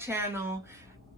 channel.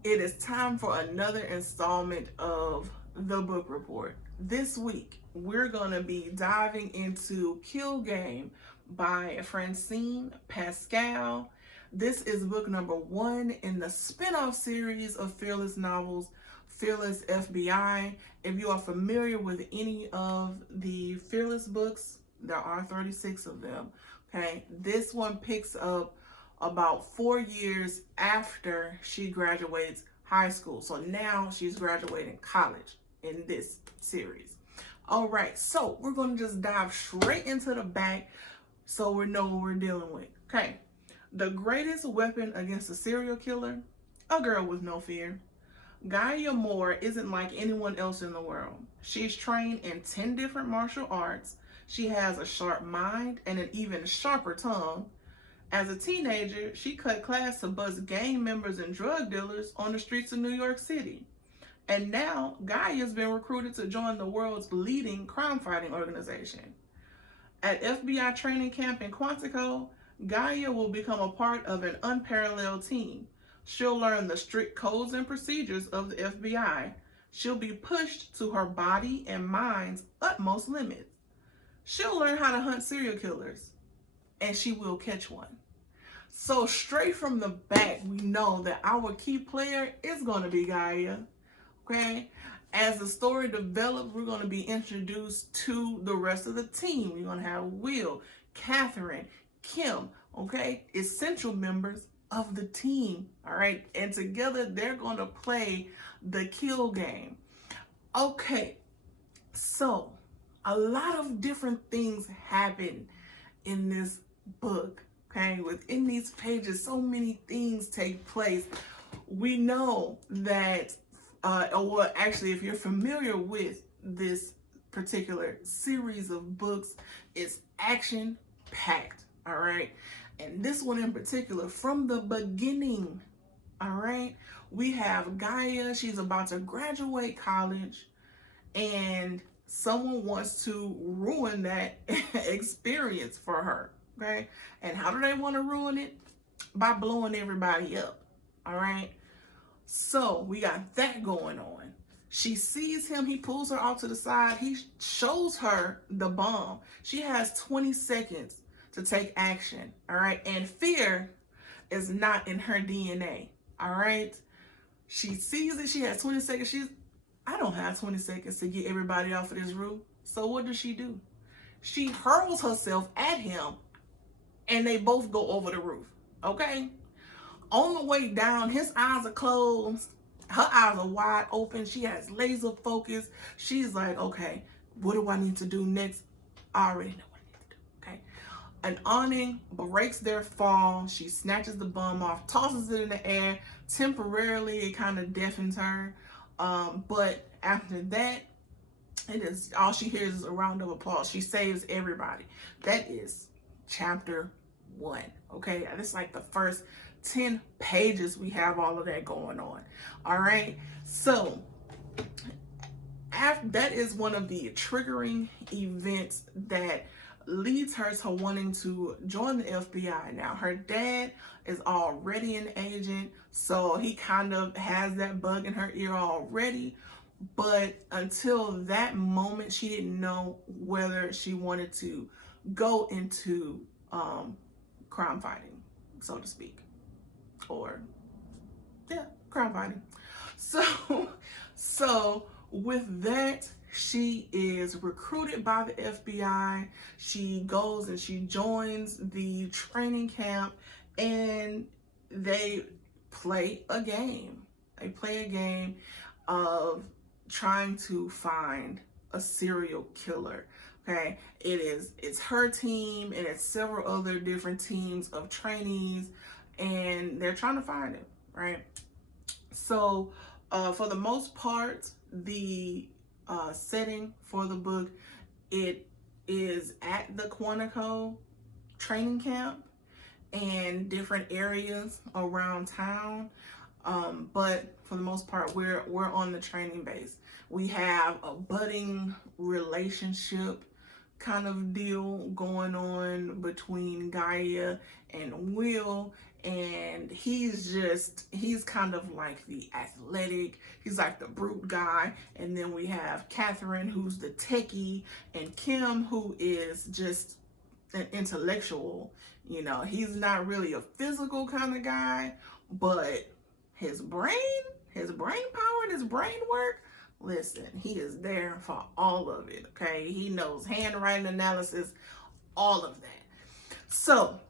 It is time for another installment of the book report. This week, we're going to be diving into Kill Game by Francine Pascal. This is book number 1 in the spin-off series of Fearless novels, Fearless FBI. If you are familiar with any of the Fearless books, there are 36 of them. Okay, this one picks up about 4 years after she graduates high school. So now she's graduating college in this series. All right, so we're going to just dive straight into the back so we know what we're dealing with. Okay, the greatest weapon against a serial killer? A girl with no fear. Gaia Moore isn't like anyone else in the world. She's trained in 10 different martial arts. She has a sharp mind and an even sharper tongue. As a teenager, she cut class to bust gang members and drug dealers on the streets of New York City. And now, Gaia's been recruited to join the world's leading crime-fighting organization. At FBI training camp in Quantico, Gaia will become a part of an unparalleled team. She'll learn the strict codes and procedures of the FBI. She'll be pushed to her body and mind's utmost limits. She'll learn how to hunt serial killers, and she will catch one. So straight from the back, we know that our key player is going to be Gaia. Okay? As the story develops, we're going to be introduced to the rest of the team. We're going to have Will, Catherine, Kim, okay? Essential members of the team, all right? And together, they're going to play the kill game. Okay, so a lot of different things happen in this book, okay? Within these pages, so many things take place. We know that, well, actually, if you're familiar with this particular series of books, it's action-packed, all right? And this one in particular, from the beginning, all right? We have Gaia. She's about to graduate college, and someone wants to ruin that experience for her, okay? And how do they want to ruin it? By blowing everybody up, all right? So we got that going on. She sees him. He pulls her off to the side. He shows her the bomb. She has 20 seconds to take action, all right? And fear is not in her DNA, all right? She sees it. She has 20 seconds. I don't have 20 seconds to get everybody off of this roof. So what does she do? She hurls herself at him, and they both go over the roof, okay? On the way down, his eyes are closed. Her eyes are wide open. She has laser focus. She's like, okay, what do I need to do next? I already know what I need to do, okay? An awning breaks their fall. She snatches the bomb off, tosses it in the air. Temporarily, it kind of deafens her. But after that, it is all she hears is a round of applause. She saves everybody. That is chapter 1. Okay, it's like the first 10 pages. We have all of that going on. All right, so after that is one of the triggering events that leads her to wanting to join the FBI. Now, her dad is already an agent, so he kind of has that bug in her ear already. But until that moment, she didn't know whether she wanted to go into crime fighting, so to speak. Or, yeah, crime fighting. So with that, she is recruited by the FBI. She goes and she joins the training camp, and they play a game. They play a game of trying to find a serial killer. Okay, it's her team, and it's several other different teams of trainees, and they're trying to find him, right? So for the most part, the setting for the book, it is at the Quantico training camp and different areas around town. But for the most part, we're on the training base. We have a budding relationship kind of deal going on between Gaia and Will, and he's kind of like the athletic, he's like the brute guy. And then we have Catherine, who's the techie, and Kim, who is just an intellectual. You know, he's not really a physical kind of guy, but his brain, his brain power and his brain work, listen, he is there for all of it. Okay, he knows handwriting analysis, all of that. So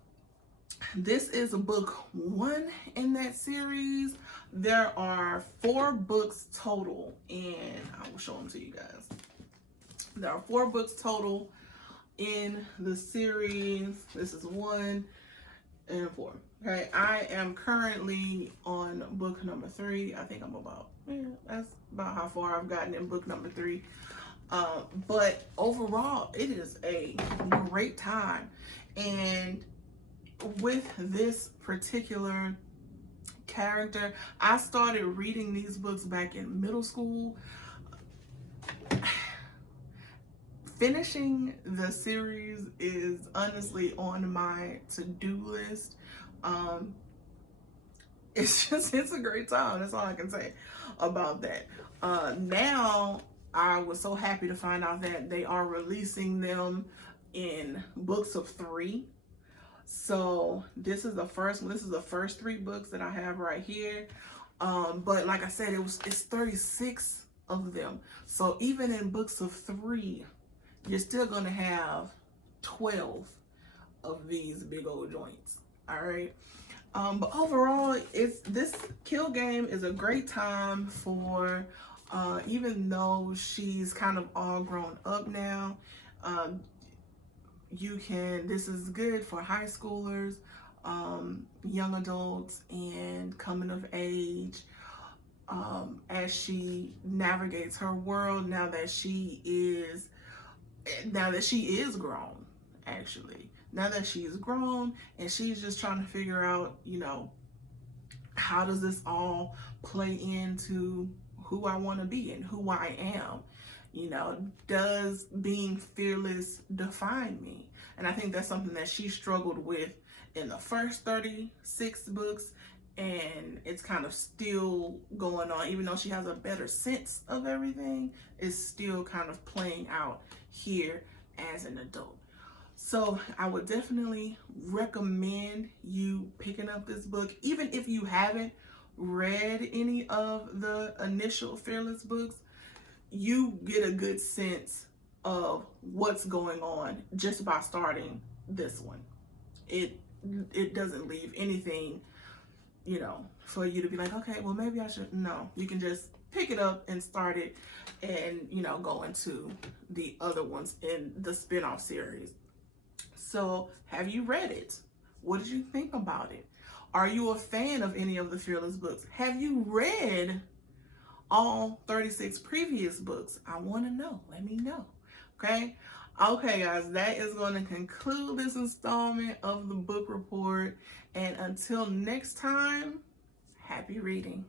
this is book 1 in that series. There are 4 books total, and I will show them to you guys. There are 4 books total in the series. This is 1 and 4. Okay, I am currently on book number 3. I think I'm about, that's about how far I've gotten in book number 3. But overall, it is a great time. And with this particular character, I started reading these books back in middle school. Finishing the series is honestly on my to-do list. It's a great time. That's all I can say about that. Now I was so happy to find out that they are releasing them in books of 3. So this is the first the 3 books that I have right here. But like I said, it's 36 of them. So even in books of 3, you're still gonna have 12 of these big old joints. All right. But overall, this Kill Game is a great time for, even though she's kind of all grown up now, this is good for high schoolers, young adults, and coming of age, as she navigates her world now that she is grown. Actually, now that she's grown, and she's just trying to figure out, you know, how does this all play into who I want to be and who I am. You know, does being fearless define me? And I think that's something that she struggled with in the first 36 books, and it's kind of still going on. Even though she has a better sense of everything, it's still kind of playing out here as an adult. So I would definitely recommend you picking up this book, even if you haven't read any of the initial Fearless books. You get a good sense of what's going on just by starting this one. It doesn't leave anything, you know, for you to be like, okay, well, maybe I should. No, you can just pick it up and start it, and, you know, go into the other ones in the spin-off series. So have you read it? What did you think about it? Are you a fan of any of the Fearless books? Have you read all 36 previous books? I want to know. Let me know. Okay? Okay, guys, that is going to conclude this installment of the book report. And until next time, happy reading.